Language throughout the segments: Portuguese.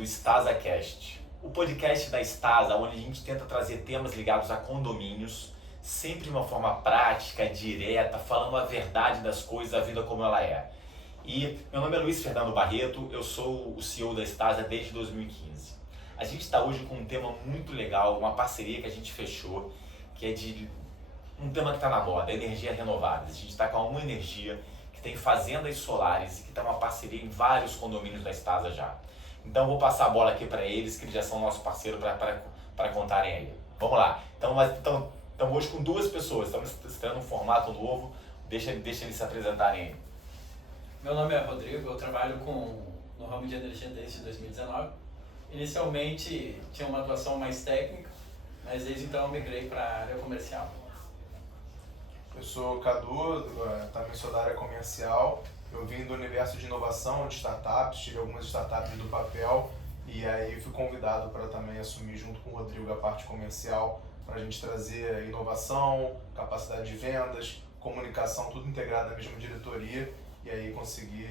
do StasaCast, o podcast da Stasa, onde a gente tenta trazer temas ligados a condomínios, sempre de uma forma prática, direta, falando a verdade das coisas, a vida como ela é. E meu nome é Luiz Fernando Barreto, eu sou o CEO da Stasa desde 2015. A gente está hoje com um tema muito legal, uma parceria que a gente fechou, que é de um tema que está na moda, energia renováveis. A gente está com a Uma Energia, que tem fazendas solares e que está uma parceria em vários condomínios da Stasa já. Então eu vou passar a bola aqui para eles, que eles já são nosso parceiro para contarem aí. Vamos lá. Então hoje com duas pessoas, estamos estreando um formato novo, deixa eles se apresentarem aí. Meu nome é Rodrigo, eu trabalho no ramo de energia desde 2019. Inicialmente tinha uma atuação mais técnica, mas desde então eu migrei para a área comercial. Eu sou o Cadu, também sou da área comercial. Eu vim do universo de inovação, de startups, tive algumas startups do papel e aí fui convidado para também assumir junto com o Rodrigo a parte comercial, para a gente trazer inovação, capacidade de vendas, comunicação, tudo integrado na mesma diretoria e aí conseguir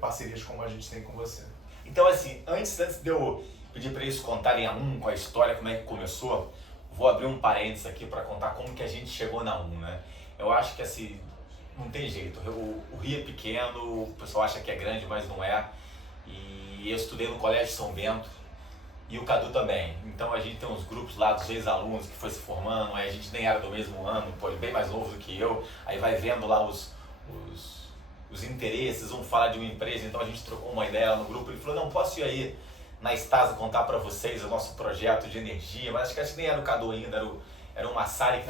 parcerias como a gente tem com você. Então assim, antes de eu pedir para eles contarem com a história, como é que começou, vou abrir um parênteses aqui para contar como que a gente chegou na né? Eu acho que assim, não tem jeito, o Rio é pequeno, o pessoal acha que é grande, mas não é. E eu estudei no Colégio São Bento e o Cadu também. Então a gente tem uns grupos lá dos ex-alunos que foi se formando, aí a gente nem era do mesmo ano, pô, ele é bem mais novo do que eu, aí vai vendo lá os interesses, um fala de uma empresa, então a gente trocou uma ideia lá no grupo, ele falou, não, posso ir aí na Stasa contar para vocês o nosso projeto de energia, mas acho que nem era o Cadu ainda, era o Massari,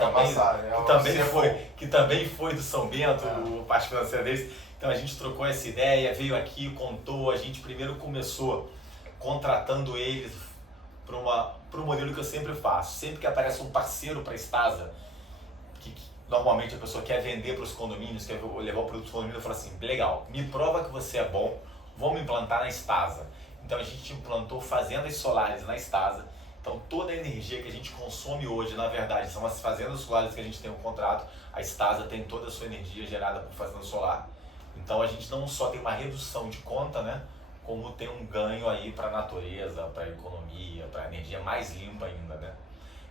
que também foi do São Bento, o parte financeira deles. Então a gente trocou essa ideia, veio aqui, contou, a gente primeiro começou contratando eles para um modelo que eu sempre faço. Sempre que aparece um parceiro para a Stasa, que normalmente a pessoa quer vender para os condomínios, quer levar o produto para os condomínios, eu falo assim, legal, me prova que você é bom, vamos implantar na Stasa. Então a gente implantou fazendas solares na Stasa. Então toda a energia que a gente consome hoje, na verdade, são as fazendas solares que a gente tem um contrato. A Stasa tem toda a sua energia gerada por fazenda solar. Então a gente não só tem uma redução de conta, né, como tem um ganho aí para a natureza, para a economia, para a energia mais limpa ainda, né?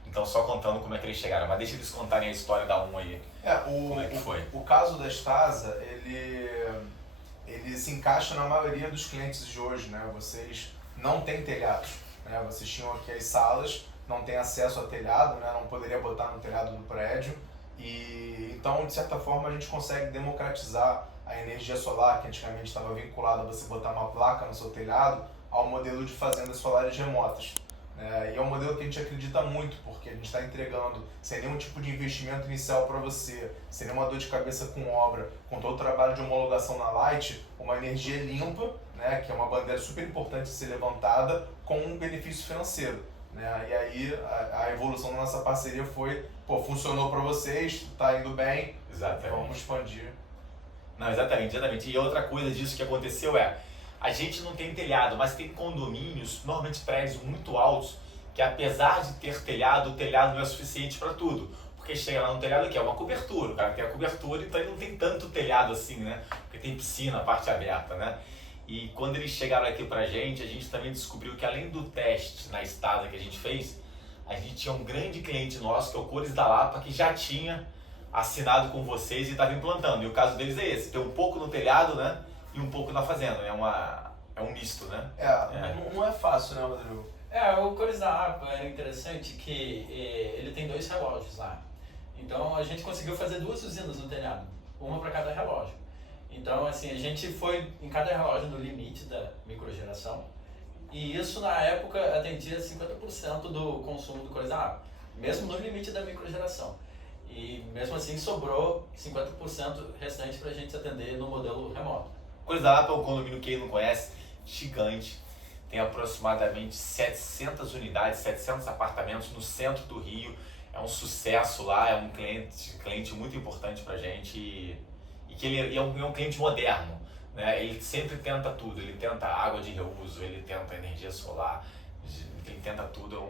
Então só contando como é que eles chegaram, mas deixa eles contarem a história da aí. Como é que foi? O caso da Stasa, ele se encaixa na maioria dos clientes de hoje, né? Vocês não têm telhados, né? Vocês tinham aqui as salas, não tem acesso a telhado, né? Não poderia botar no telhado do prédio. E então, de certa forma, a gente consegue democratizar a energia solar, que antigamente estava vinculada a você botar uma placa no seu telhado, ao modelo de fazendas solares remotas. E é um modelo que a gente acredita muito, porque a gente está entregando sem nenhum tipo de investimento inicial para você, sem nenhuma dor de cabeça com obra, com todo o trabalho de homologação na Light, uma energia limpa, né, que é uma bandeira super importante de ser levantada, com um benefício financeiro. E aí a evolução da nossa parceria foi, funcionou para vocês, está indo bem, exatamente. Vamos expandir. Não, exatamente. E outra coisa disso que aconteceu a gente não tem telhado, mas tem condomínios, normalmente prédios muito altos, que apesar de ter telhado, o telhado não é suficiente para tudo. Porque chega lá no telhado que é uma cobertura, o cara tem a cobertura, então ele não tem tanto telhado assim, né? Porque tem piscina, a parte aberta, né? E quando eles chegaram aqui pra gente, a gente também descobriu que além do teste na Stasa que a gente fez, a gente tinha um grande cliente nosso, que é o Cores da Lapa, que já tinha assinado com vocês e estava implantando. E o caso deles é esse, tem um pouco no telhado, né? E um pouco na fazenda, é um misto, né? Não é fácil, né, Rodrigo? O Cores da Lapa é interessante que ele tem 2 relógios lá. Então a gente conseguiu fazer 2 usinas no telhado, uma para cada relógio. Então assim, a gente foi em cada relógio no limite da microgeração e isso na época atendia 50% do consumo do Cores da Lapa, mesmo no limite da microgeração. E mesmo assim sobrou 50% restante para a gente atender no modelo remoto. Cores da Lapa é um condomínio que quem não conhece, gigante, tem aproximadamente 700 unidades, 700 apartamentos no centro do Rio, é um sucesso lá, é um cliente muito importante pra gente e que ele é um cliente moderno, né? Ele sempre tenta tudo, ele tenta água de reuso, ele tenta energia solar, ele tenta tudo,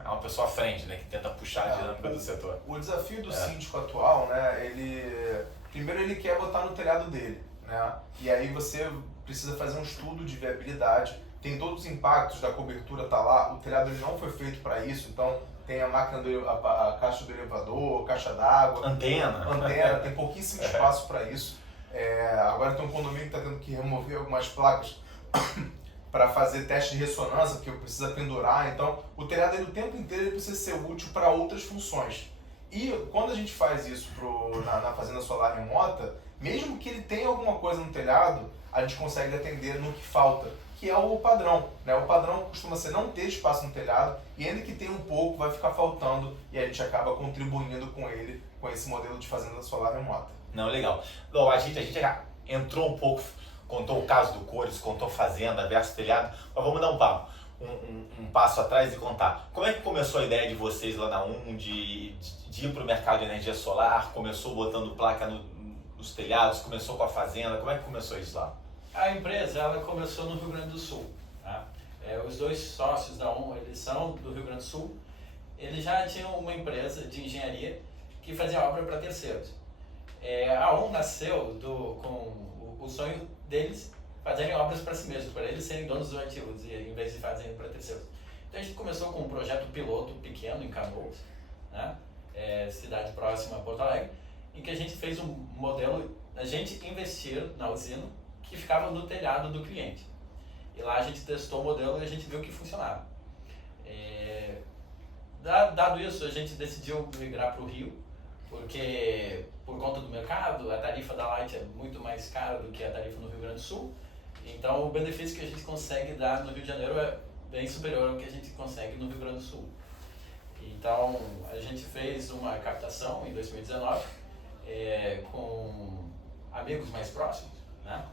é uma pessoa à frente, né? Que tenta puxar a dinâmica do setor. O desafio do síndico atual, né? Primeiro ele quer botar no telhado dele, né? E aí você precisa fazer um estudo de viabilidade, tem todos os impactos da cobertura tá lá, o telhado ele não foi feito para isso, então tem a máquina, a caixa do elevador, caixa d'água, antena, tem pouquíssimo espaço para isso. Agora tem um condomínio que está tendo que remover algumas placas para fazer teste de ressonância, porque precisa pendurar, então o telhado ele, o tempo inteiro ele precisa ser útil para outras funções. E quando a gente faz isso na fazenda solar remota, mesmo que ele tenha alguma coisa no telhado, a gente consegue atender no que falta, que é o padrão, né? O padrão costuma ser não ter espaço no telhado, e ainda que tenha um pouco, vai ficar faltando, e a gente acaba contribuindo com ele, com esse modelo de fazenda solar remota. Não, legal. Bom, a gente já entrou um pouco, contou o caso do Cores, contou fazenda versus telhado, mas vamos dar um papo. Um passo atrás e contar. Como é que começou a ideia de vocês lá na de ir para o mercado de energia solar? Começou botando placa nos telhados, começou com a fazenda, como é que começou isso lá? A empresa ela começou no Rio Grande do Sul. Tá? Os dois sócios da eles são do Rio Grande do Sul. Eles já tinham uma empresa de engenharia que fazia obra para terceiros. A nasceu com o sonho deles fazerem obras para si mesmos, para eles serem donos dos ativos, em vez de fazerem para terceiros. Então a gente começou com um projeto piloto pequeno em Canoas, né? Cidade próxima a Porto Alegre, em que a gente fez um modelo, a gente investir na usina que ficava no telhado do cliente. E lá a gente testou o modelo e a gente viu que funcionava. Dado isso, a gente decidiu migrar para o Rio, porque por conta do mercado, a tarifa da Light é muito mais cara do que a tarifa no Rio Grande do Sul. Então o benefício que a gente consegue dar no Rio de Janeiro é bem superior ao que a gente consegue no Rio Grande do Sul. Então a gente fez uma captação em 2019 com amigos mais próximos, né?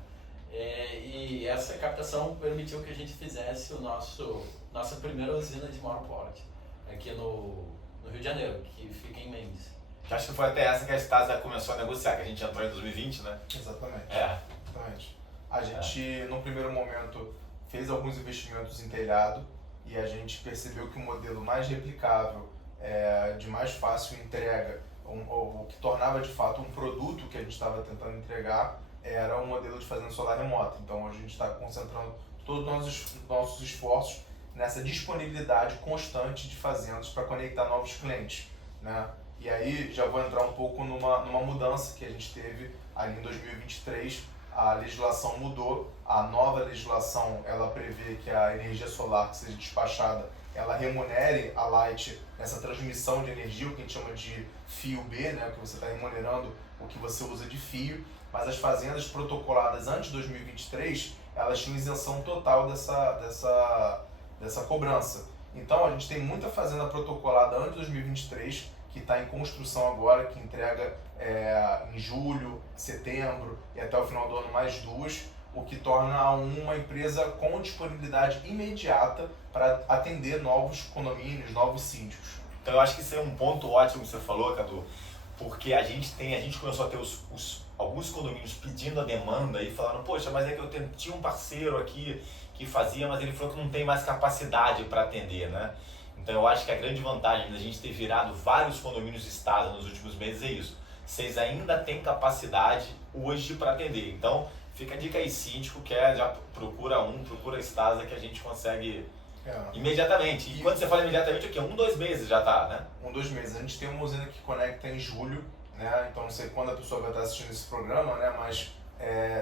E essa captação permitiu que a gente fizesse nossa primeira usina de maior porte aqui no Rio de Janeiro, que fica em Mendes. Acho que foi até essa que a Stasa começou a negociar, que a gente entrou em 2020, né? Exatamente. Exatamente. A gente, no primeiro momento, fez alguns investimentos em telhado e a gente percebeu que o modelo mais replicável, de mais fácil entrega, o que tornava de fato um produto que a gente estava tentando entregar, era um modelo de fazenda solar remota. Então a gente está concentrando todos os nossos esforços nessa disponibilidade constante de fazendas para conectar novos clientes, né? E aí já vou entrar um pouco numa mudança que a gente teve ali em 2023. A legislação mudou, a nova legislação ela prevê que a energia solar que seja despachada, ela remunere a Light nessa transmissão de energia, o que a gente chama de fio B, né, que você está remunerando o que você usa de fio, mas as fazendas protocoladas antes de 2023, elas tinham isenção total dessa cobrança. Então a gente tem muita fazenda protocolada antes de 2023, que está em construção agora, que entrega em julho, setembro e até o final do ano mais duas, o que torna uma empresa com disponibilidade imediata para atender novos condomínios, novos síndicos. Então eu acho que isso é um ponto ótimo que você falou, Cadu, porque a gente começou a ter alguns condomínios pedindo a demanda e falando, poxa, mas é que eu tinha um parceiro aqui que fazia, mas ele falou que não tem mais capacidade para atender, né? Então eu acho que a grande vantagem da gente ter virado vários condomínios Stasa nos últimos meses é isso. Vocês ainda têm capacidade hoje para atender. Então fica a dica aí, síndico, já procura Stasa que a gente consegue imediatamente. E quando você fala imediatamente, o quê? 1-2 meses já tá, né? 1-2 meses. A gente tem uma usina que conecta em julho, né? Então não sei quando a pessoa vai estar assistindo esse programa, né? Mas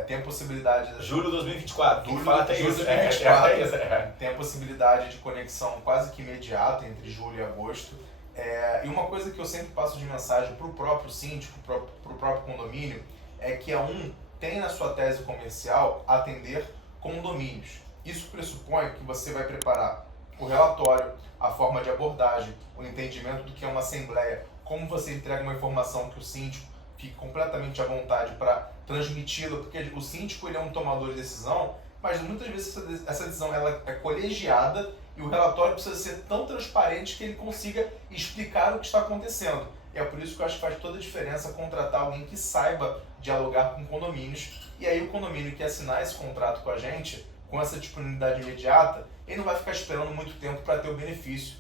tem a possibilidade... Julho de 2024. Julho fala até de isso. 2024. Tem a possibilidade de conexão quase que imediata entre julho e agosto. E uma coisa que eu sempre passo de mensagem para o próprio síndico, para o próprio condomínio, é que tem na sua tese comercial atender condomínios. Isso pressupõe que você vai preparar o relatório, a forma de abordagem, o entendimento do que é uma assembleia, como você entrega uma informação que o síndico fique completamente à vontade para transmiti-la, porque o síndico ele é um tomador de decisão, mas muitas vezes essa decisão ela é colegiada e o relatório precisa ser tão transparente que ele consiga explicar o que está acontecendo. E é por isso que eu acho que faz toda a diferença contratar alguém que saiba dialogar com condomínios. E aí o condomínio que assinar esse contrato com a gente, com essa disponibilidade imediata, ele não vai ficar esperando muito tempo para ter o benefício.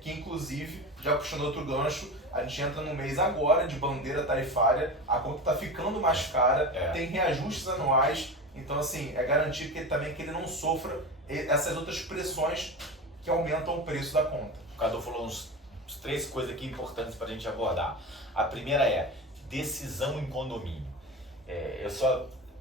Que inclusive, já puxando outro gancho, a gente entra no mês agora de bandeira tarifária, a conta está ficando mais cara, tem reajustes anuais, então assim, é garantir que ele não sofra essas outras pressões que aumentam o preço da conta. O Cadu falou uns 3 coisas aqui importantes para a gente abordar. A primeira é decisão em condomínio.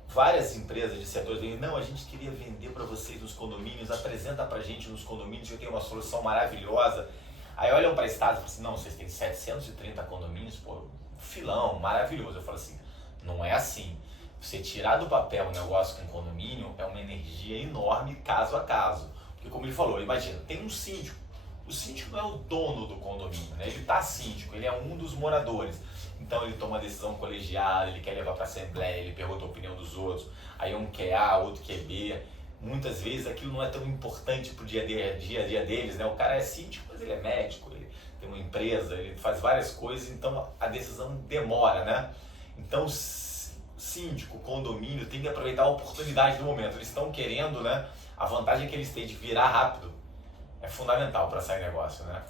Várias empresas de setores dizem, não, a gente queria vender para vocês nos condomínios, apresenta para a gente nos condomínios que eu tenho uma solução maravilhosa. Aí olham para a Estado e falam assim, não, vocês têm 730 condomínios, pô, filão, maravilhoso. Eu falo assim, não é assim. Você tirar do papel um negócio com condomínio é uma energia enorme caso a caso. Porque como ele falou, imagina, tem um síndico. O síndico não é o dono do condomínio, né? Ele tá síndico, ele é um dos moradores. Então ele toma uma decisão colegiada, ele quer levar para a assembleia, ele pergunta a opinião dos outros. Aí um quer A, outro quer B. Muitas vezes aquilo não é tão importante pro dia a dia deles, né? O cara é síndico, mas ele é médico, ele tem uma empresa, ele faz várias coisas, então a decisão demora, né? Então síndico, condomínio tem que aproveitar a oportunidade do momento. Eles estão querendo, né? A vantagem que eles têm de virar rápido é fundamental para sair negócio, né?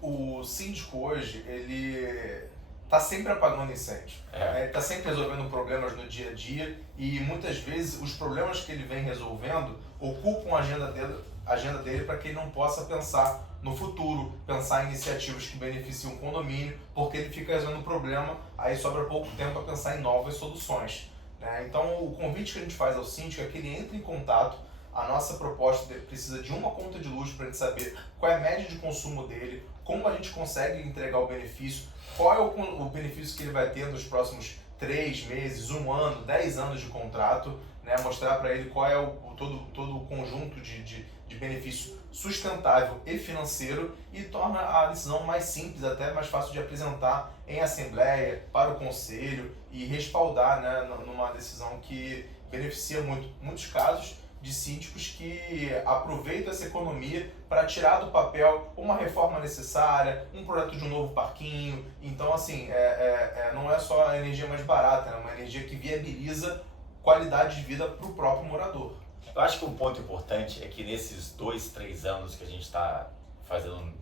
O síndico hoje, ele tá sempre apagando incêndio. Ele tá sempre resolvendo problemas no dia a dia e muitas vezes os problemas que ele vem resolvendo ocupam a agenda dele para que ele não possa pensar no futuro, pensar em iniciativas que beneficiam o condomínio, porque ele fica resolvendo o problema, aí sobra pouco tempo para pensar em novas soluções, né? Então o convite que a gente faz ao síndico é que ele entre em contato. A nossa proposta precisa de uma conta de luz para a gente saber qual é a média de consumo dele, como a gente consegue entregar o benefício, qual é o benefício que ele vai ter nos próximos 3 meses, 1 ano, 10 anos de contrato, né? Mostrar para ele qual é todo o conjunto de benefício sustentável e financeiro e torna a decisão mais simples, até mais fácil de apresentar em assembleia, para o conselho e respaldar, né, numa decisão que beneficia muitos casos de síndicos que aproveitam essa economia para tirar do papel uma reforma necessária, um projeto de um novo parquinho. Então, assim, não é só a energia mais barata, é uma energia que viabiliza qualidade de vida para o próprio morador. Eu acho que um ponto importante é que nesses 2, 3 anos que a gente está fazendo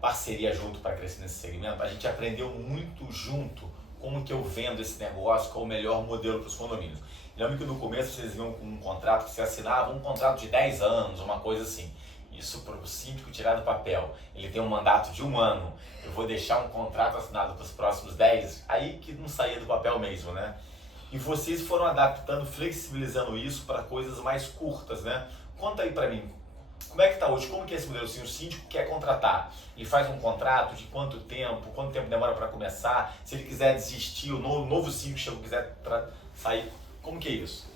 parceria junto para crescer nesse segmento, a gente aprendeu muito junto como que eu vendo esse negócio, qual o melhor modelo para os condomínios. Lembra que no começo vocês viam um contrato que você assinava, um contrato de 10 anos, uma coisa assim. Isso para o síndico tirar do papel. Ele tem um mandato de 1 ano, eu vou deixar um contrato assinado para os próximos 10, aí que não saía do papel mesmo, né? E vocês foram adaptando, flexibilizando isso para coisas mais curtas, né? Conta aí para mim, como é que está hoje? Como que é esse modelo? Assim, o síndico quer contratar, ele faz um contrato de quanto tempo demora para começar? Se ele quiser desistir, o novo síndico chegou, quiser sair, como que é isso?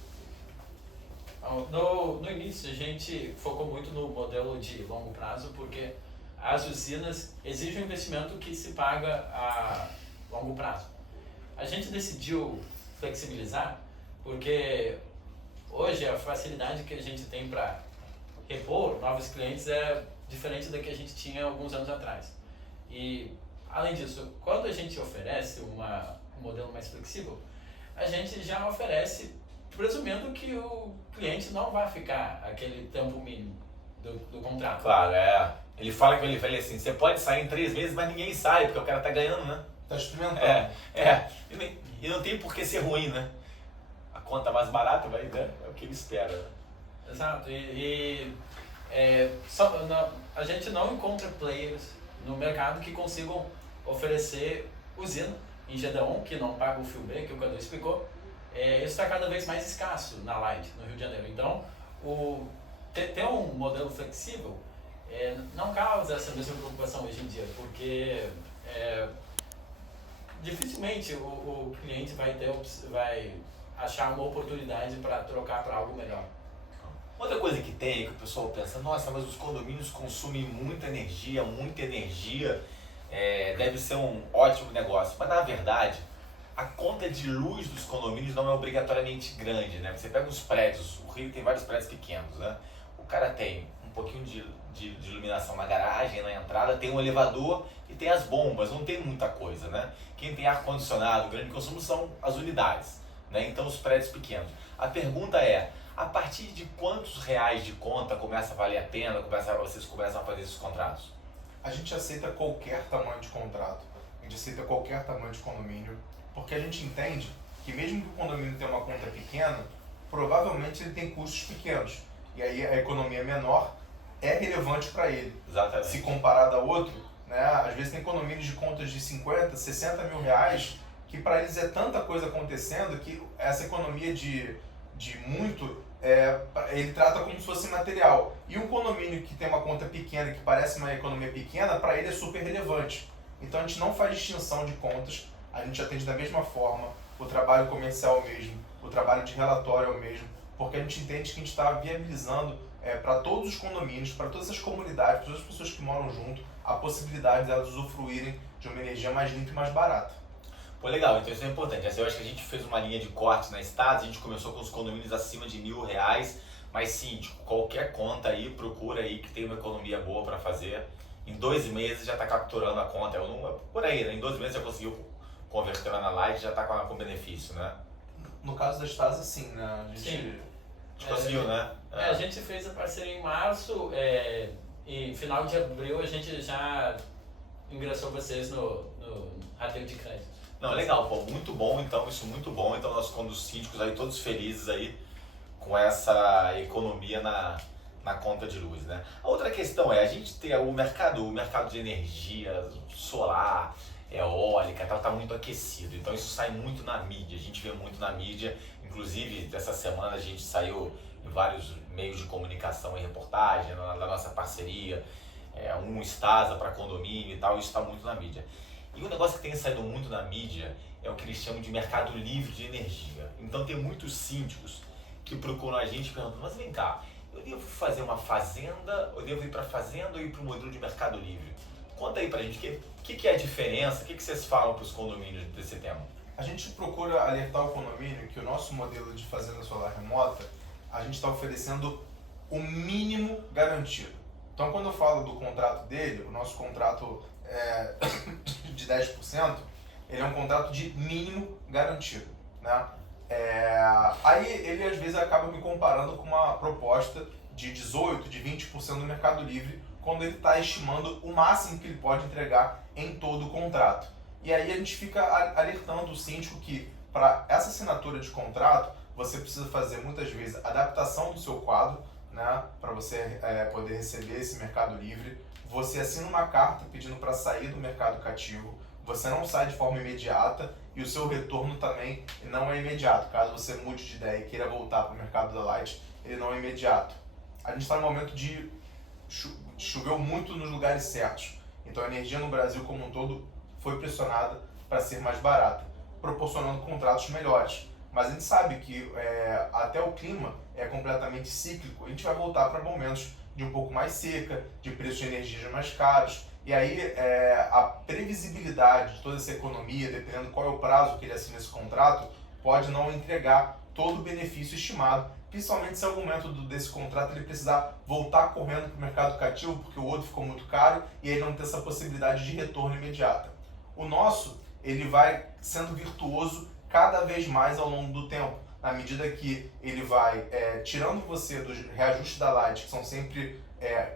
No início a gente focou muito no modelo de longo prazo porque as usinas exigem um investimento que se paga a longo prazo. A gente decidiu flexibilizar porque hoje a facilidade que a gente tem para repor novos clientes é diferente da que a gente tinha alguns anos atrás. E além disso, quando a gente oferece um modelo mais flexível, a gente já oferece presumindo que o cliente não vai ficar aquele tempo mínimo do contrato. Claro, ele fala que ele fala assim, você pode sair em 3 meses, mas ninguém sai, porque o cara tá ganhando, né? Tá experimentando. E não tem por que ser ruim, né? A conta mais barata vai, né? É o que ele espera, né? Exato. A gente não encontra players no mercado que consigam oferecer usina em GD1, que não paga o fio B, que o Cadu explicou. Isso está cada vez mais escasso na Light, no Rio de Janeiro. Então, ter um modelo flexível não causa essa mesma preocupação hoje em dia, porque dificilmente o cliente vai achar uma oportunidade para trocar para algo melhor. Outra coisa que tem é que o pessoal pensa, nossa, mas os condomínios consumem muita energia, deve ser um ótimo negócio. Mas na verdade, a conta de luz dos condomínios não é obrigatoriamente grande, né? Você pega os prédios, o Rio tem vários prédios pequenos, né? O cara tem um pouquinho de iluminação na garagem, na entrada, tem um elevador e tem as bombas, não tem muita coisa, né? Quem tem ar-condicionado, grande consumo são as unidades, né? Então os prédios pequenos. A pergunta é, a partir de quantos reais de conta começa a valer a pena, vocês começam a fazer esses contratos? A gente aceita qualquer tamanho de contrato, a gente aceita qualquer tamanho de condomínio, porque a gente entende que mesmo que o condomínio tenha uma conta pequena, provavelmente ele tem custos pequenos. e aí a economia é menor, é relevante para ele. Exatamente. Se comparado a outro, né, às vezes tem condomínios de contas de 50, 60 mil reais, que para eles é tanta coisa acontecendo que essa economia de muito, ele trata como se fosse material. E um condomínio que tem uma conta pequena, que parece uma economia pequena, para ele é super relevante. Então a gente não faz distinção de contas, a gente atende da mesma forma, o trabalho comercial é o mesmo, o trabalho de relatório é o mesmo, porque a gente entende que a gente está viabilizando para todos os condomínios, para todas as comunidades, para todas as pessoas que moram junto, a possibilidade delas usufruírem de uma energia mais limpa e mais barata. Pô, legal, então isso é importante. Eu acho que a gente fez uma linha de corte na Status, a gente começou com os condomínios acima de R$1.000, mas sim, tipo, qualquer conta aí, procura aí que tem uma economia boa para fazer. Em 2 meses já está capturando a conta, por aí, né? Em 2 meses já conseguiu converter lá na Light, já está com benefício, né? No caso da Status, sim, né? A gente conseguiu, né? A gente fez a parceria em março, e final de abril a gente já ingressou vocês no rateio de crédito. Não, legal, pô, muito bom, então, isso muito bom. Então nós ficamos os síndicos aí todos felizes aí com essa economia na conta de luz, né? A outra questão a gente tem o mercado de energia solar, eólica, tá muito aquecido, então isso sai muito na mídia, a gente vê muito na mídia, inclusive dessa semana a gente saiu em vários meios de comunicação e reportagem, na nossa parceria, um Stasa para condomínio e tal, isso está muito na mídia. E um negócio que tem saído muito na mídia é o que eles chamam de mercado livre de energia. Então tem muitos síndicos que procuram a gente e perguntam, mas vem cá, eu devo fazer uma fazenda, eu devo ir para fazenda ou ir para o modelo de mercado livre? Conta aí pra gente, o que é a diferença, o que vocês falam para os condomínios desse tema? A gente procura alertar o condomínio que o nosso modelo de fazenda solar remota, a gente está oferecendo o mínimo garantido. Então quando eu falo do contrato dele, o nosso contrato de 10%, ele é um contrato de mínimo garantido, né? Aí ele às vezes acaba me comparando com uma proposta de 18%, de 20% do Mercado Livre, quando ele está estimando o máximo que ele pode entregar em todo o contrato. E aí a gente fica alertando o síndico que para essa assinatura de contrato, você precisa fazer muitas vezes adaptação do seu quadro, né, para você poder receber esse Mercado Livre. Você assina uma carta pedindo para sair do mercado cativo, você não sai de forma imediata e o seu retorno também não é imediato. Caso você mude de ideia e queira voltar para o mercado da Light, ele não é imediato. A gente está no momento de choveu muito nos lugares certos, então a energia no Brasil como um todo foi pressionada para ser mais barata, proporcionando contratos melhores. Mas a gente sabe que até o clima é completamente cíclico, a gente vai voltar para momentos de um pouco mais seca, de preços de energia mais caros, e aí a previsibilidade de toda essa economia, dependendo qual é o prazo que ele assina esse contrato, pode não entregar todo o benefício estimado, principalmente se em algum momento desse contrato ele precisar voltar correndo para o mercado cativo porque o outro ficou muito caro e ele não tem essa possibilidade de retorno imediata. O nosso, ele vai sendo virtuoso cada vez mais ao longo do tempo, na medida que ele vai tirando você dos reajustes da Light, que são sempre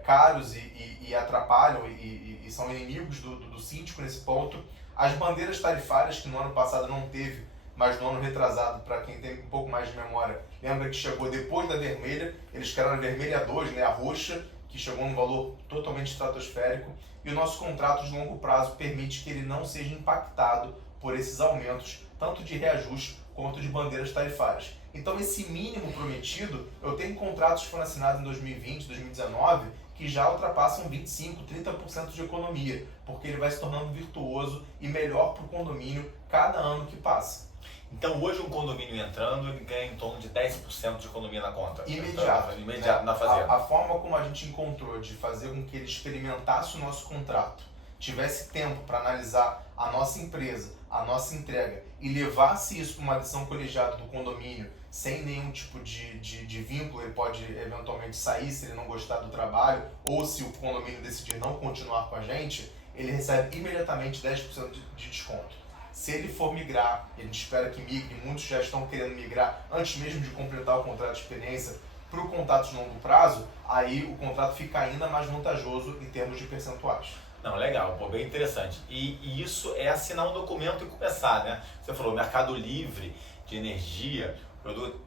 caros e atrapalham e são inimigos do síndico nesse ponto. As bandeiras tarifárias, que no ano passado não teve, mas no ano retrasado, para quem tem um pouco mais de memória, lembra que chegou depois da vermelha, eles criaram a vermelha 2, né, a roxa, que chegou num valor totalmente estratosférico, e o nosso contrato de longo prazo permite que ele não seja impactado por esses aumentos, tanto de reajuste quanto de bandeiras tarifárias. Então esse mínimo prometido, eu tenho contratos que foram assinados em 2020, 2019, que já ultrapassam 25%, 30% de economia, porque ele vai se tornando virtuoso e melhor para o condomínio cada ano que passa. Então hoje um condomínio entrando, ele ganha em torno de 10% de economia na conta. Imediato. Então, imediato, né? Na fazenda. A forma como a gente encontrou de fazer com que ele experimentasse o nosso contrato, tivesse tempo para analisar a nossa empresa, a nossa entrega e levasse isso para uma decisão colegiada do condomínio sem nenhum tipo de vínculo, ele pode eventualmente sair se ele não gostar do trabalho ou se o condomínio decidir não continuar com a gente, ele recebe imediatamente 10% de desconto. Se ele for migrar, a gente espera que migre, muitos já estão querendo migrar antes mesmo de completar o contrato de experiência para o contrato de longo prazo, aí o contrato fica ainda mais vantajoso em termos de percentuais. Não, legal, pô, bem interessante. E isso é assinar um documento e começar, né? Você falou Mercado Livre de energia, produto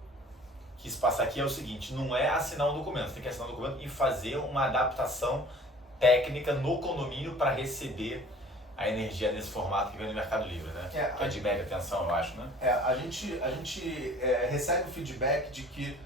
quis passar aqui é o seguinte, não é assinar um documento, você tem que assinar um documento e fazer uma adaptação técnica no condomínio para receber a energia nesse formato que vem no Mercado Livre, né? Que é de média tensão, eu acho, né? A gente recebe o feedback de que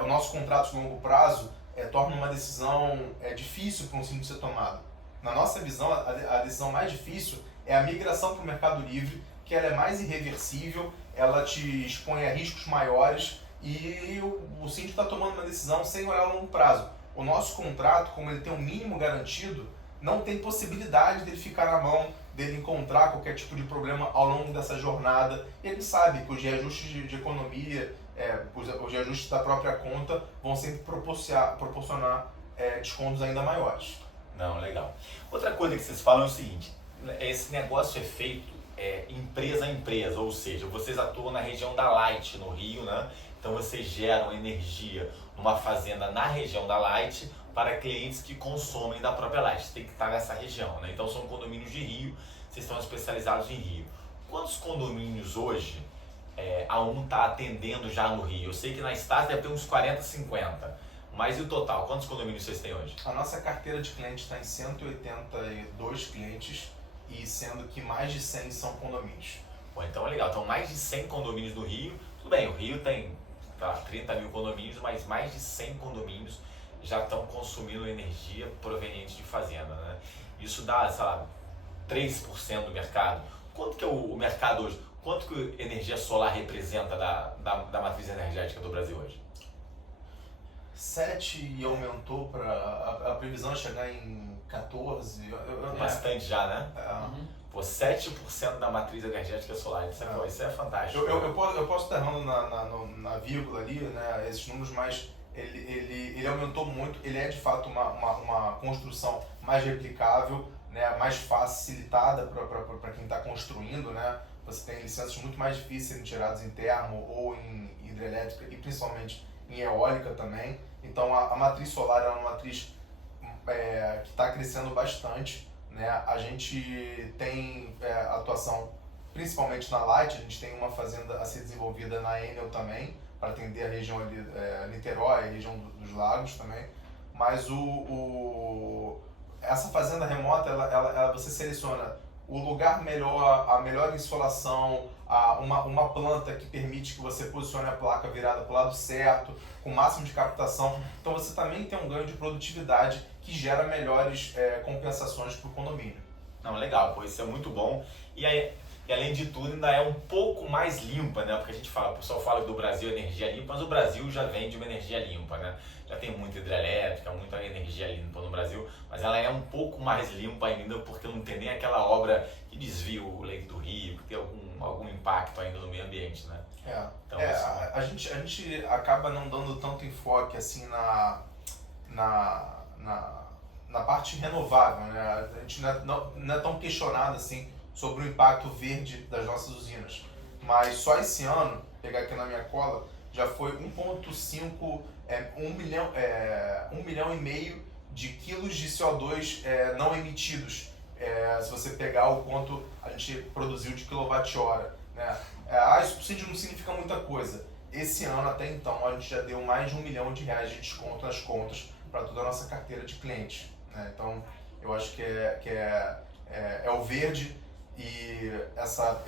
o nosso contrato de longo prazo torna uma decisão difícil para um síndico ser tomado. Na nossa visão, a decisão mais difícil é a migração para o Mercado Livre, que ela é mais irreversível, ela te expõe a riscos maiores e o síndico está tomando uma decisão sem olhar a longo prazo. O nosso contrato, como ele tem um mínimo garantido, não tem possibilidade dele ficar na mão, dele encontrar qualquer tipo de problema ao longo dessa jornada. E ele sabe que os reajustes de economia, os reajustes da própria conta vão sempre proporcionar descontos ainda maiores. Não, legal. Outra coisa que vocês falam é o seguinte, esse negócio é feito empresa a empresa, ou seja, vocês atuam na região da Light, no Rio, né? Então vocês geram energia numa fazenda na região da Light para clientes que consomem da própria Light. Tem que estar nessa região, né? Então são condomínios de Rio, vocês estão especializados em Rio. Quantos condomínios hoje a Um está atendendo já no Rio? Eu sei que na Estácio deve ter uns 40, 50. Mas e o total? Quantos condomínios vocês têm hoje? A nossa carteira de clientes está em 182 clientes e sendo que mais de 100 são condomínios. Pô, então é legal. Então mais de 100 condomínios no Rio. Tudo bem, o Rio tem 30 mil condomínios, mas mais de 100 condomínios já estão consumindo energia proveniente de fazenda, né? Isso dá, sei lá, 3% do mercado. Quanto que é o mercado hoje? Quanto que a energia solar representa da matriz energética do Brasil hoje? 7 e aumentou para a previsão é chegar em 14. Bastante já, né? Pô, 7% da matriz energética solar. Isso é fantástico. Eu posso estar errando na vírgula ali, né? Esses números, mas ele aumentou muito. Ele é de fato uma construção mais replicável, né? Mais facilitada para quem está construindo, né? Você tem licenças muito mais difíceis de serem tiradas em termo ou em hidrelétrica e principalmente em eólica também. Então a matriz solar é uma matriz que está crescendo bastante, né? A gente tem atuação principalmente na Light, a gente tem uma fazenda a ser desenvolvida na Enel também, para atender a região ali, Niterói, a região dos lagos também. Mas essa fazenda remota, você seleciona o lugar melhor, a melhor insolação, uma planta que permite que você posicione a placa virada para o lado certo, com o máximo de captação. Então você também tem um ganho de produtividade que gera melhores compensações para o condomínio. Não, legal, pô, isso é muito bom. E além de tudo ainda é um pouco mais limpa, né? Porque o pessoal fala do Brasil energia limpa, mas o Brasil já vem de uma energia limpa, né? Já tem muita hidrelétrica, muita energia limpa no Brasil, mas ela é um pouco mais limpa ainda porque não tem nem aquela obra que desvia o leito do rio, que tem algum impacto ainda no meio ambiente, né? Então, a gente acaba não dando tanto enfoque assim na parte renovável, né? A gente não é tão questionado assim sobre o impacto verde das nossas usinas. Mas só esse ano, pegar aqui na minha cola, já foi 1,5, 1,5 milhão de quilos de CO2 não emitidos. Se você pegar o quanto a gente produziu de quilowatt-hora, né? Isso não significa muita coisa. Esse ano, até então, a gente já deu mais de R$1 milhão de desconto nas contas para toda a nossa carteira de clientes, né? Então, eu acho que é o verde e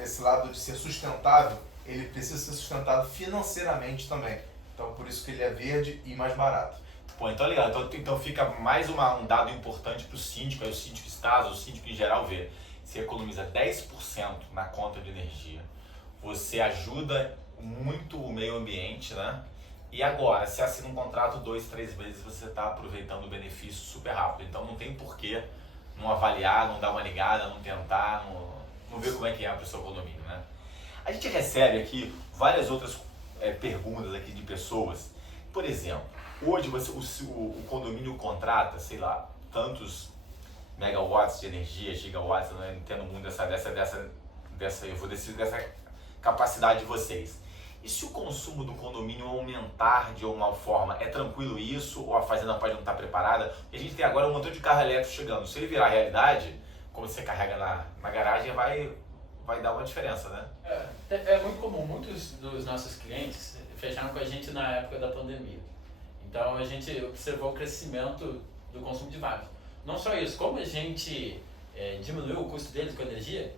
esse lado de ser sustentável, ele precisa ser sustentado financeiramente também. Então, por isso que ele é verde e mais barato. Pô, então legal. Então fica mais um dado importante para o síndico, o síndico Estado, o síndico em geral ver. Você economiza 10% na conta de energia, você ajuda muito o meio ambiente, né? E agora, se assina um contrato 2, 3 vezes, você está aproveitando o benefício super rápido. Então não tem porquê não avaliar, não dar uma ligada, não tentar, não ver como é que é para o seu condomínio, né? A gente recebe aqui várias outras perguntas aqui de pessoas. Por exemplo, hoje o condomínio contrata, sei lá, tantos megawatts de energia, gigawatts, eu não entendo muito dessa capacidade de vocês. E se o consumo do condomínio aumentar de alguma forma, é tranquilo isso? Ou a fazenda pode não estar preparada? E a gente tem agora um montão de carro elétrico chegando. Se ele virar realidade, como você carrega na garagem, vai dar uma diferença, né? É muito comum, muitos dos nossos clientes fecharam com a gente na época da pandemia. Então a gente observou o crescimento do consumo de vários. Não só isso, como a gente diminuiu o custo deles com energia,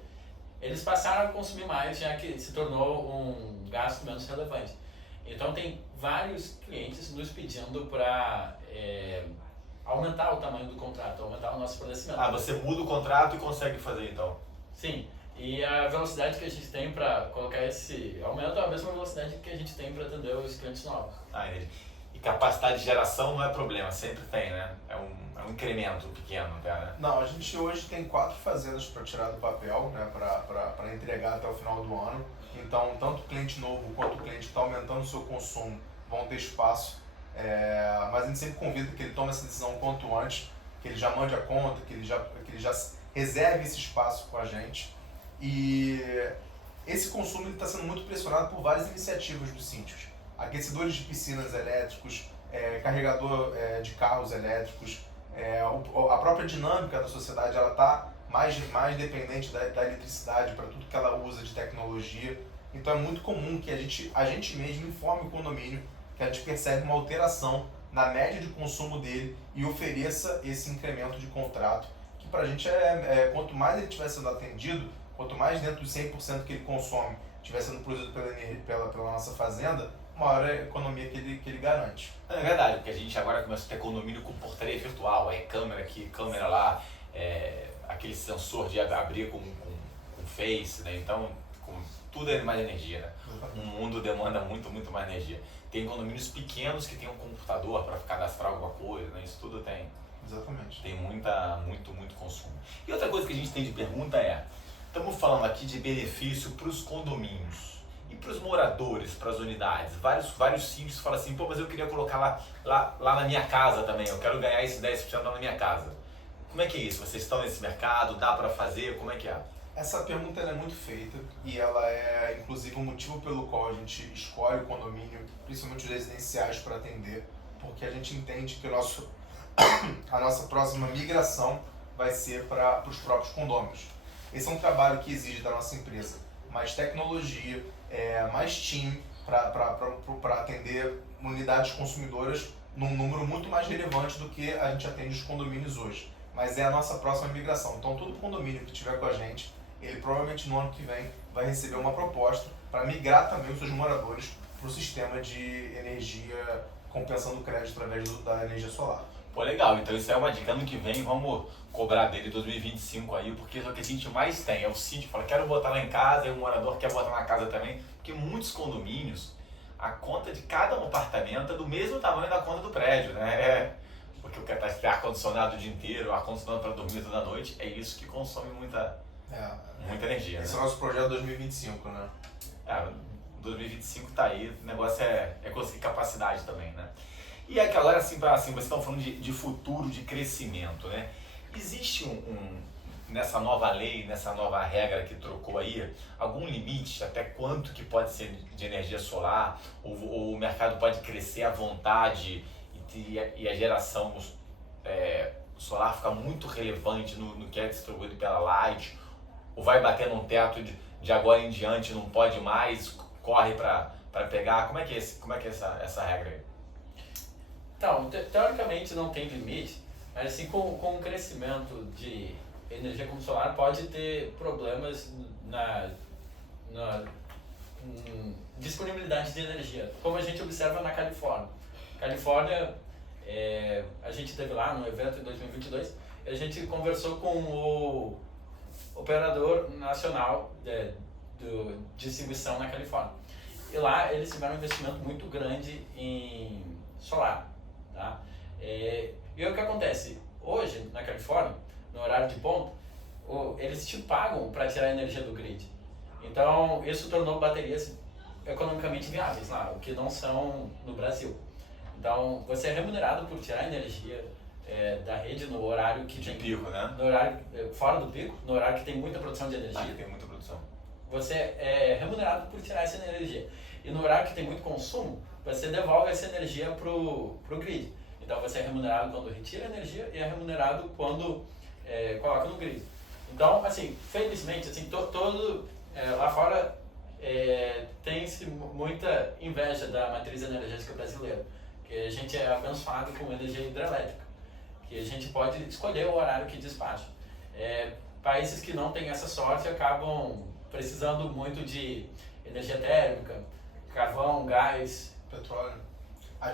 eles passaram a consumir mais, já que se tornou um gasto menos relevante. Então tem vários clientes nos pedindo para aumentar o tamanho do contrato, aumentar o nosso fornecimento. Você muda o contrato e consegue fazer então? Sim, e a velocidade que a gente tem para colocar esse aumento é a mesma velocidade que a gente tem para atender os clientes novos. Entendi. E capacidade de geração não é problema, sempre tem, né? É um incremento pequeno, né? Não, a gente hoje tem 4 fazendas para tirar do papel, né, para entregar até o final do ano. Então, tanto o cliente novo quanto o cliente que está aumentando o seu consumo vão ter espaço. Mas a gente sempre convida que ele tome essa decisão o quanto antes, que ele já mande a conta, que ele já reserve esse espaço com a gente. E esse consumo está sendo muito pressionado por várias iniciativas dos sítios. Aquecedores de piscinas elétricos, carregador de carros elétricos, a própria dinâmica da sociedade está mais dependente da eletricidade para tudo que ela usa de tecnologia. Então é muito comum que a gente mesmo informe o condomínio que a gente percebe uma alteração na média de consumo dele e ofereça esse incremento de contrato, que para a gente quanto mais ele estiver sendo atendido, quanto mais dentro dos 100% que ele consome estiver sendo produzido pela nossa fazenda, maior a economia que ele garante. É verdade, porque a gente agora começa a ter condomínio com portaria virtual, câmera aqui, câmera lá, aquele sensor de abrir com Face, né? Então tudo é mais energia, né? O mundo demanda muito mais energia. Tem condomínios pequenos que tem um computador para cadastrar alguma coisa, né? Isso tudo tem. Exatamente. Tem muito consumo. E outra coisa que a gente tem de pergunta estamos falando aqui de benefício para os condomínios e para os moradores, para as unidades. Vários sítios falam assim, mas eu queria colocar lá na minha casa também, eu quero ganhar esse 10% lá na minha casa. Como é que é isso? Vocês estão nesse mercado? Dá para fazer? Como é que é? Essa pergunta é muito feita e ela é inclusive um motivo pelo qual a gente escolhe o condomínio, principalmente os residenciais, para atender, porque a gente entende que a nossa próxima migração vai ser para os próprios condôminos. Esse é um trabalho que exige da nossa empresa mais tecnologia, mais time para atender unidades consumidoras num número muito mais relevante do que a gente atende os condomínios hoje. Mas é a nossa próxima migração. Então todo condomínio que estiver com a gente, ele provavelmente no ano que vem vai receber uma proposta para migrar também os seus moradores para o sistema de energia compensando o crédito através da energia solar. Pô, legal, então isso é uma dica. Ano que vem vamos cobrar dele 2025 aí, porque é o que a gente mais tem, é o síndico fala, quero botar lá em casa, e o morador quer botar na casa também, porque muitos condomínios, a conta de cada apartamento é do mesmo tamanho da conta do prédio, né? Porque o que está ar-condicionado o dia inteiro, ar-condicionado para dormir toda noite, é isso que consome muita energia. Esse né? é o nosso projeto 2025, né? 2025 tá aí, o negócio é conseguir capacidade também, né? E é que agora, assim, vocês estão falando de futuro, de crescimento, né? Existe nessa nova lei, nessa nova regra que trocou aí, algum limite até quanto que pode ser de energia solar? Ou o mercado pode crescer à vontade e a geração solar ficar muito relevante no que é distribuído pela Light? Ou vai bater num teto de agora em diante, não pode mais, corre para pegar? Como é que é essa regra aí? Então, teoricamente não tem limite, mas assim, com o crescimento de energia como solar pode ter problemas na disponibilidade de energia, como a gente observa na Califórnia. Califórnia, a gente esteve lá no evento em 2022 e a gente conversou com o operador nacional de distribuição na Califórnia. E lá eles tiveram um investimento muito grande em solar. Tá? E o que acontece? Hoje, na Califórnia, no horário de ponta, eles te pagam para tirar a energia do grid. Então, isso tornou baterias economicamente viáveis lá, o que não são no Brasil. Então, você é remunerado por tirar a energia da rede no horário que tem pico, né? No horário fora do pico, no horário que tem muita produção de energia. Que tem muita produção. Você é remunerado por tirar essa energia. E no horário que tem muito consumo, você devolve essa energia pro grid. Então você é remunerado quando retira a energia e é remunerado quando coloca no grid. Então, assim, felizmente, assim, lá fora tem-se muita inveja da matriz energética brasileira, que a gente é abençoado com energia hidrelétrica, que a gente pode escolher o horário que despacha. Países que não têm essa sorte acabam precisando muito de energia térmica, carvão, gás, petróleo. A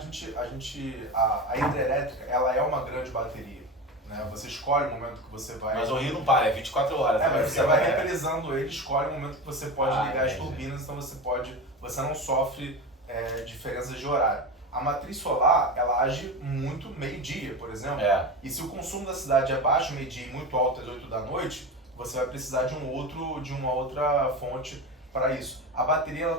hidrelétrica, ela é uma grande bateria, né? Você escolhe o momento que você vai... Mas o rio não para, é 24 horas. Mas você vai reprisando ele, escolhe o momento que você pode ligar as turbinas, então você não sofre diferenças de horário. A matriz solar, ela age muito meio-dia, por exemplo. E se o consumo da cidade é baixo, meio-dia, e muito alto às 8 da noite, você vai precisar de uma outra fonte para isso. A bateria,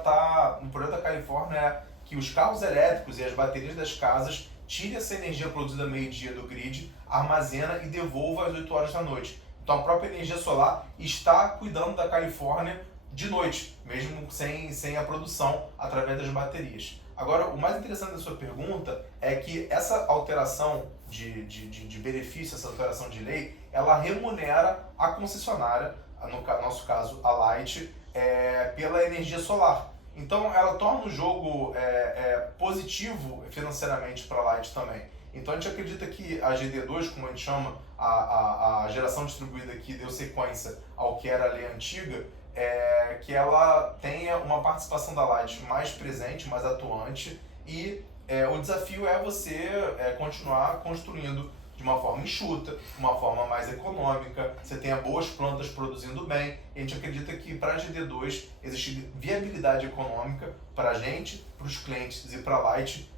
no projeto da Califórnia, é que os carros elétricos e as baterias das casas tirem essa energia produzida meio-dia do grid, armazena e devolva às 8 horas da noite. Então a própria energia solar está cuidando da Califórnia de noite, mesmo sem a produção através das baterias. Agora, o mais interessante da sua pergunta é que essa alteração de benefício, essa alteração de lei, ela remunera a concessionária, no nosso caso a Light, pela energia solar. Então, ela torna o jogo positivo financeiramente para a Light também. Então, a gente acredita que a GD2, como a gente chama, a geração distribuída que deu sequência ao que era a lei antiga, que ela tenha uma participação da Light mais presente, mais atuante, e o desafio é você continuar construindo de uma forma enxuta, uma forma mais econômica, você tenha boas plantas produzindo bem, e a gente acredita que para a GD2 existe viabilidade econômica para a gente, para os clientes e para a Light,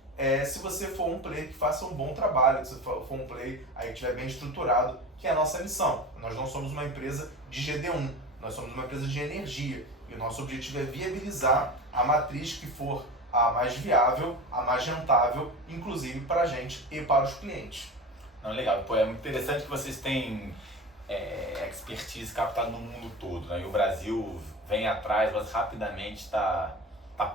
se você for um player que faça um bom trabalho, se você for um player aí que estiver bem estruturado, que é a nossa missão. Nós não somos uma empresa de GD1, nós somos uma empresa de energia, e o nosso objetivo é viabilizar a matriz que for a mais viável, a mais rentável, inclusive para a gente e para os clientes. Não, legal. É muito interessante que vocês têm expertise captada no mundo todo, né? E o Brasil vem atrás, mas rapidamente está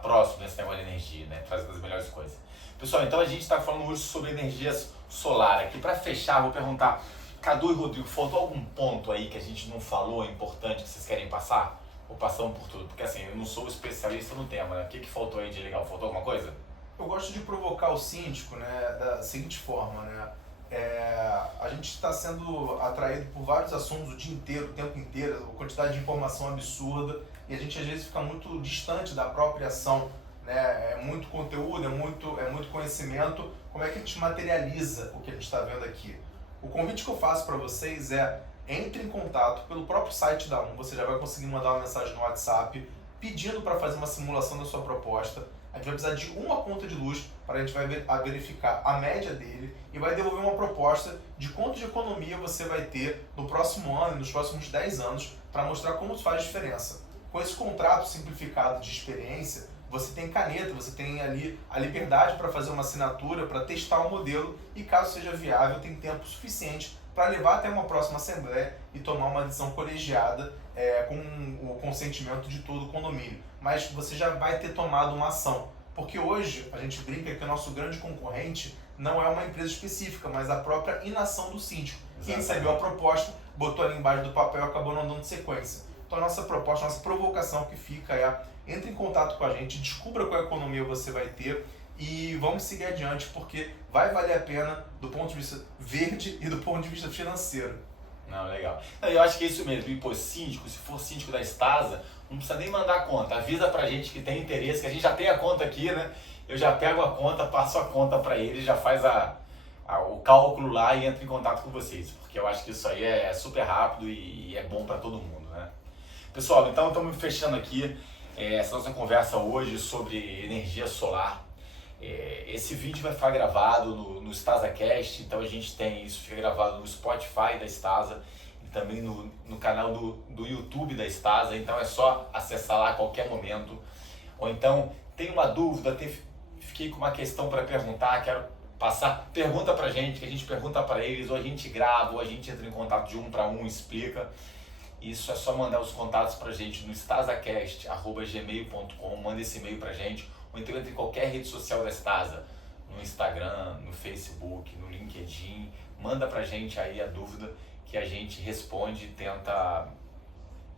próximo desse negócio de energia, né? Trazendo as melhores coisas. Pessoal, então a gente está falando hoje sobre energias solar aqui. Para fechar, vou perguntar, Cadu e Rodrigo, faltou algum ponto aí que a gente não falou importante que vocês querem passar? Ou passamos por tudo? Porque assim, eu não sou especialista no tema, né? O que faltou aí de legal? Faltou alguma coisa? Eu gosto de provocar o síndico, né, da seguinte forma, né? A gente está sendo atraído por vários assuntos o dia inteiro, o tempo inteiro, a quantidade de informação absurda, e a gente às vezes fica muito distante da própria ação, né? É muito conteúdo, é muito conhecimento. Como é que a gente materializa o que a gente está vendo aqui? O convite que eu faço para vocês entre em contato pelo próprio site da você já vai conseguir mandar uma mensagem no WhatsApp pedindo para fazer uma simulação da sua proposta. A gente vai precisar de uma conta de luz para a gente vai verificar a média dele e vai devolver uma proposta de quanto de economia você vai ter no próximo ano e nos próximos 10 anos para mostrar como isso faz diferença. Com esse contrato simplificado de experiência, você tem caneta, você tem ali a liberdade para fazer uma assinatura, para testar o modelo e, caso seja viável, tem tempo suficiente para levar até uma próxima assembleia e tomar uma decisão colegiada com o consentimento de todo o condomínio. Mas você já vai ter tomado uma ação, porque hoje a gente brinca que o nosso grande concorrente não é uma empresa específica, mas a própria inação do síndico. Quem recebeu a proposta, botou ali embaixo do papel e acabou não dando sequência. Então a nossa proposta, a nossa provocação que fica entre em contato com a gente, descubra qual economia você vai ter e vamos seguir adiante, porque vai valer a pena do ponto de vista verde e do ponto de vista financeiro. Não, legal. Eu acho que é isso mesmo. E, pô, síndico, se for síndico da Stasa, não precisa nem mandar a conta. Avisa pra gente que tem interesse, que a gente já tem a conta aqui, né? Eu já pego a conta, passo a conta pra ele, já faz o cálculo lá e entra em contato com vocês. Porque eu acho que isso aí é super rápido e é bom pra todo mundo, né? Pessoal, então estamos fechando aqui essa nossa conversa hoje sobre energia solar. Esse vídeo vai ficar gravado no StasaCast, então a gente tem isso, fica gravado no Spotify da Stasa e também no canal do YouTube da Stasa, então é só acessar lá a qualquer momento. Ou então, tem uma dúvida, fiquei com uma questão para perguntar, quero passar, pergunta pra gente, que a gente pergunta para eles, ou a gente grava, ou a gente entra em contato de um para um, explica. Isso é só mandar os contatos pra gente no stasacast@gmail.com, manda esse e-mail pra gente, ou então entra em qualquer rede social da Stasa, no Instagram, no Facebook, no LinkedIn, manda pra gente aí a dúvida que a gente responde e tenta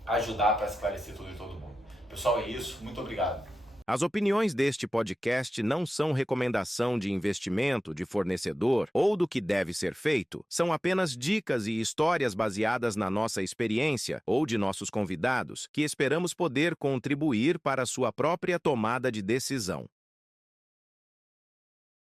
ajudar para esclarecer tudo e todo mundo. Pessoal, é isso. Muito obrigado. As opiniões deste podcast não são recomendação de investimento, de fornecedor ou do que deve ser feito. São apenas dicas e histórias baseadas na nossa experiência ou de nossos convidados, que esperamos poder contribuir para a sua própria tomada de decisão.